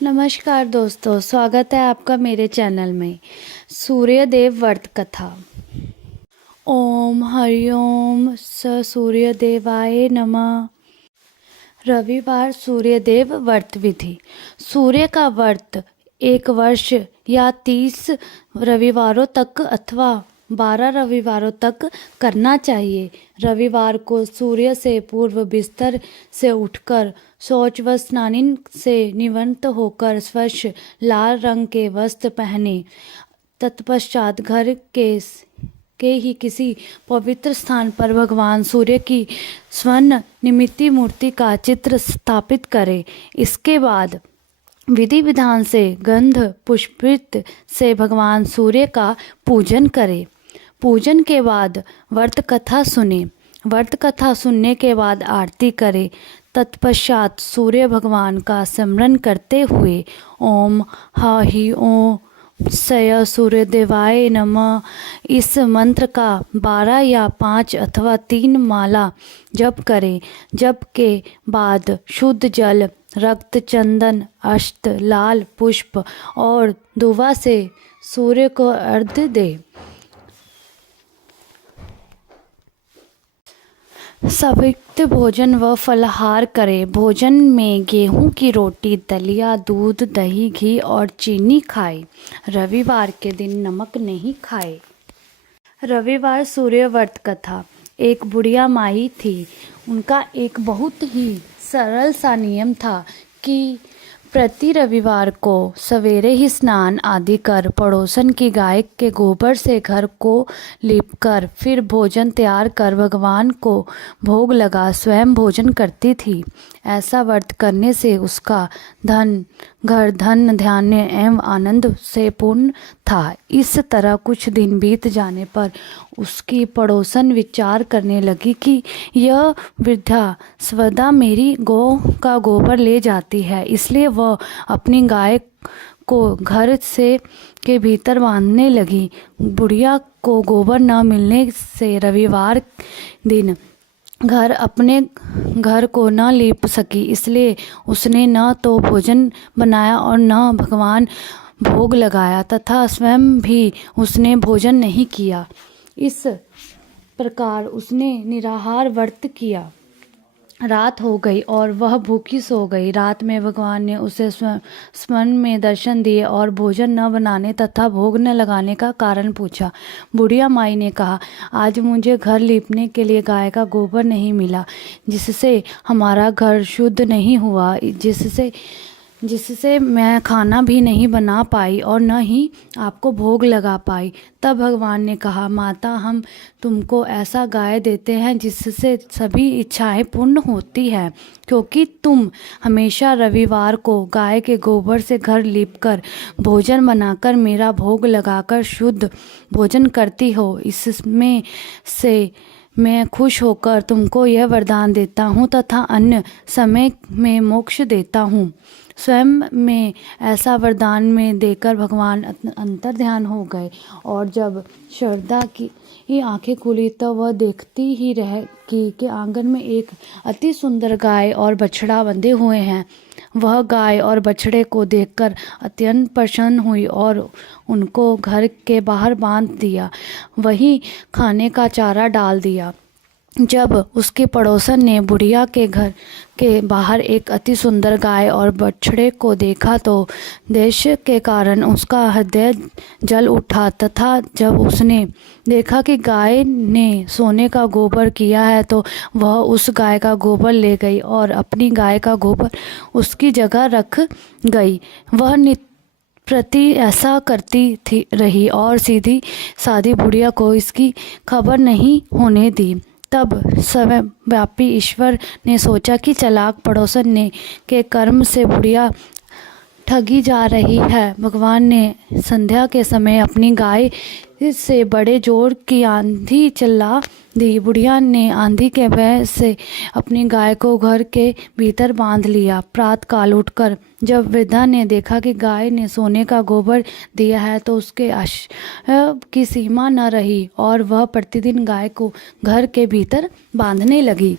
नमस्कार दोस्तों, स्वागत है आपका मेरे चैनल में। सूर्यदेव व्रत कथा। ओम हरिओम स सूर्यदेवाय नमः। रविवार सूर्यदेव व्रत विधि। सूर्य का व्रत 1 वर्ष या 30 रविवारों तक अथवा 12 रविवारों तक करना चाहिए। रविवार को सूर्य से पूर्व बिस्तर से उठकर शौच व स्नान से निवृत्त होकर स्वच्छ लाल रंग के वस्त्र पहने। तत्पश्चात घर के ही किसी पवित्र स्थान पर भगवान सूर्य की स्वर्ण निमित्त मूर्ति का चित्र स्थापित करें। इसके बाद विधि विधान से गंध पुष्पित से भगवान सूर्य का पूजन करें। पूजन के बाद व्रत कथा सुने। व्रत कथा सुनने के बाद आरती करें। तत्पश्चात सूर्य भगवान का स्मरण करते हुए ओम हा ही ओम सय सूर्यदेवाय नमः इस मंत्र का 12 या 5 अथवा 3 माला जप करें। जप के बाद शुद्ध जल, रक्त, चंदन, अष्ट, लाल पुष्प और दुवा से सूर्य को अर्घ्य दें। संयुक्त भोजन व फलाहार करें। भोजन में गेहूं की रोटी, दलिया, दूध, दही, घी और चीनी खाएं। रविवार के दिन नमक नहीं खाएं। रविवार सूर्य व्रत कथा। एक बुढ़िया माई थी। उनका एक बहुत ही सरल सा नियम था कि प्रति रविवार को सवेरे ही स्नान आदि कर पड़ोसन की गाय के गोबर से घर को लीपकर फिर भोजन तैयार कर भगवान को भोग लगा स्वयं भोजन करती थी। ऐसा व्रत करने से उसका घर धन धान्य एवं आनंद से पूर्ण था। इस तरह कुछ दिन बीत जाने पर उसकी पड़ोसन विचार करने लगी कि यह वृद्धा सदा मेरी गौ का गोबर ले जाती है, इसलिए वह अपनी गाय को घर से के भीतर बांधने लगी। बुढ़िया को गोबर न मिलने से रविवार दिन अपने घर को न लीप सकी, इसलिए उसने न तो भोजन बनाया और न भगवान भोग लगाया तथा स्वयं भी उसने भोजन नहीं किया। इस प्रकार उसने निराहार व्रत किया। रात हो गई और वह भूखी सो गई। रात में भगवान ने उसे स्वप्न में दर्शन दिए और भोजन न बनाने तथा भोग न लगाने का कारण पूछा। बुढ़िया माई ने कहा, आज मुझे घर लीपने के लिए गाय का गोबर नहीं मिला, जिससे हमारा घर शुद्ध नहीं हुआ, जिससे मैं खाना भी नहीं बना पाई और न ही आपको भोग लगा पाई। तब भगवान ने कहा, माता, हम तुमको ऐसा गाय देते हैं जिससे सभी इच्छाएं पूर्ण होती हैं, क्योंकि तुम हमेशा रविवार को गाय के गोबर से घर लीपकर भोजन बनाकर मेरा भोग लगाकर शुद्ध भोजन करती हो। इसमें से मैं खुश होकर तुमको यह वरदान देता हूँ तथा अन्य समय में मोक्ष देता हूँ। स्वयं में ऐसा वरदान में देकर भगवान अंतर ध्यान हो गए और जब श्रद्धा की आंखें खुली तो वह देखती ही रह कि आंगन में एक अति सुंदर गाय और बछड़ा बंधे हुए हैं। वह गाय और बछड़े को देखकर अत्यंत प्रसन्न हुई और उनको घर के बाहर बांध दिया, वहीं खाने का चारा डाल दिया। जब उसके पड़ोसन ने बुढ़िया के घर के बाहर एक अति सुंदर गाय और बछड़े को देखा तो देश के कारण उसका हृदय जल उठा तथा जब उसने देखा कि गाय ने सोने का गोबर किया है तो वह उस गाय का गोबर ले गई और अपनी गाय का गोबर उसकी जगह रख गई। वह प्रति ऐसा करती रही और सीधी सादी बुढ़िया को इसकी खबर नहीं होने दी। तब सर्वव्यापी ईश्वर ने सोचा कि चालाक पड़ोसन के कर्म से बुढ़िया ठगी जा रही है। भगवान ने संध्या के समय अपनी गाय से बड़े जोर की आंधी चला दी। बुढ़िया ने आंधी के भय से अपनी गाय को घर के भीतर बांध लिया। प्रातः काल उठकर जब वृद्धा ने देखा कि गाय ने सोने का गोबर दिया है तो उसके आश्चर्य की सीमा न रही और वह प्रतिदिन गाय को घर के भीतर बांधने लगी।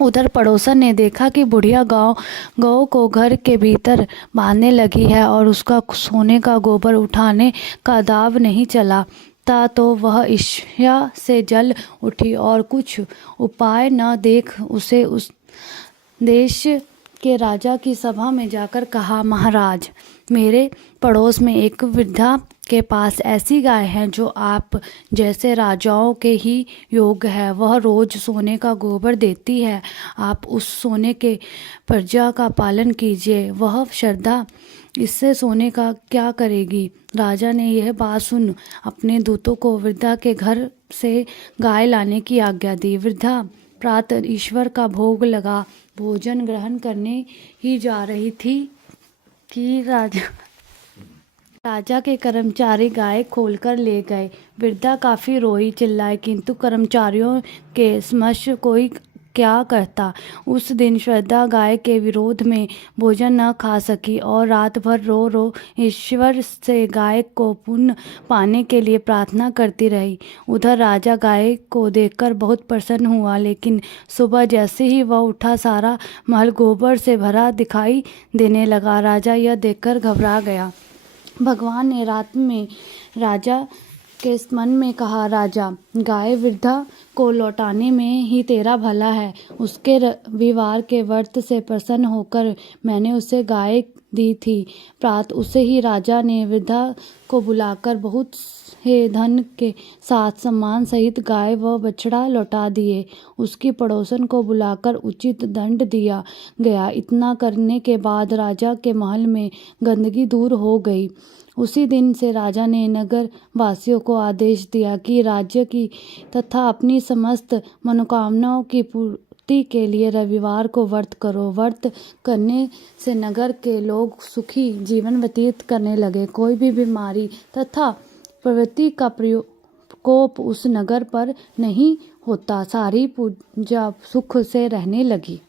उधर पड़ोसन ने देखा कि बुढ़िया गौ को घर के भीतर बांधने लगी है और उसका सोने का गोबर उठाने का दाव नहीं चला था, तो वह ईर्ष्या से जल उठी और कुछ उपाय न देख उसे उस देश के राजा की सभा में जाकर कहा, महाराज, मेरे पड़ोस में एक वृद्धा के पास ऐसी गाय है जो आप जैसे राजाओं के ही योग्य है। वह रोज सोने का गोबर देती है। आप उस सोने के प्रजा का पालन कीजिए। वह श्रद्धा इससे सोने का क्या करेगी। राजा ने यह बात सुन अपने दूतों को वृद्धा के घर से गाय लाने की आज्ञा दी। वृद्धा प्रातः ईश्वर का भोग लगा भोजन ग्रहण करने ही जा रही थी कि राजा के कर्मचारी गाय खोलकर ले गए। वृद्धा काफी रोई चिल्लाई, किंतु कर्मचारियों के समक्ष कोई क्या करता। उस दिन श्रद्धा गाय के विरोध में भोजन न खा सकी और रात भर रो रो ईश्वर से गाय को पुण्य पाने के लिए प्रार्थना करती रही। उधर राजा गाय को देखकर बहुत प्रसन्न हुआ, लेकिन सुबह जैसे ही वह उठा सारा महल गोबर से भरा दिखाई देने लगा। राजा यह देखकर घबरा गया। भगवान ने रात में राजा के मन में कहा, राजा, गाय वृद्धा को लौटाने में ही तेरा भला है। उसके रविवार के व्रत से प्रसन्न होकर मैंने उसे गाय दी थी। प्रातः उसे ही राजा ने वृद्धा को बुलाकर बहुत से धन के साथ सम्मान सहित गाय व बछड़ा लौटा दिए। उसकी पड़ोसन को बुलाकर उचित दंड दिया गया। इतना करने के बाद राजा के महल में गंदगी दूर हो गई। उसी दिन से राजा ने नगर वासियों को आदेश दिया कि राज्य की तथा अपनी समस्त मनोकामनाओं की पूर्ति के लिए रविवार को व्रत करो। व्रत करने से नगर के लोग सुखी जीवन व्यतीत करने लगे। कोई भी बीमारी तथा प्रवृत्ति का प्रकोप उस नगर पर नहीं होता। सारी प्रजा सुख से रहने लगी।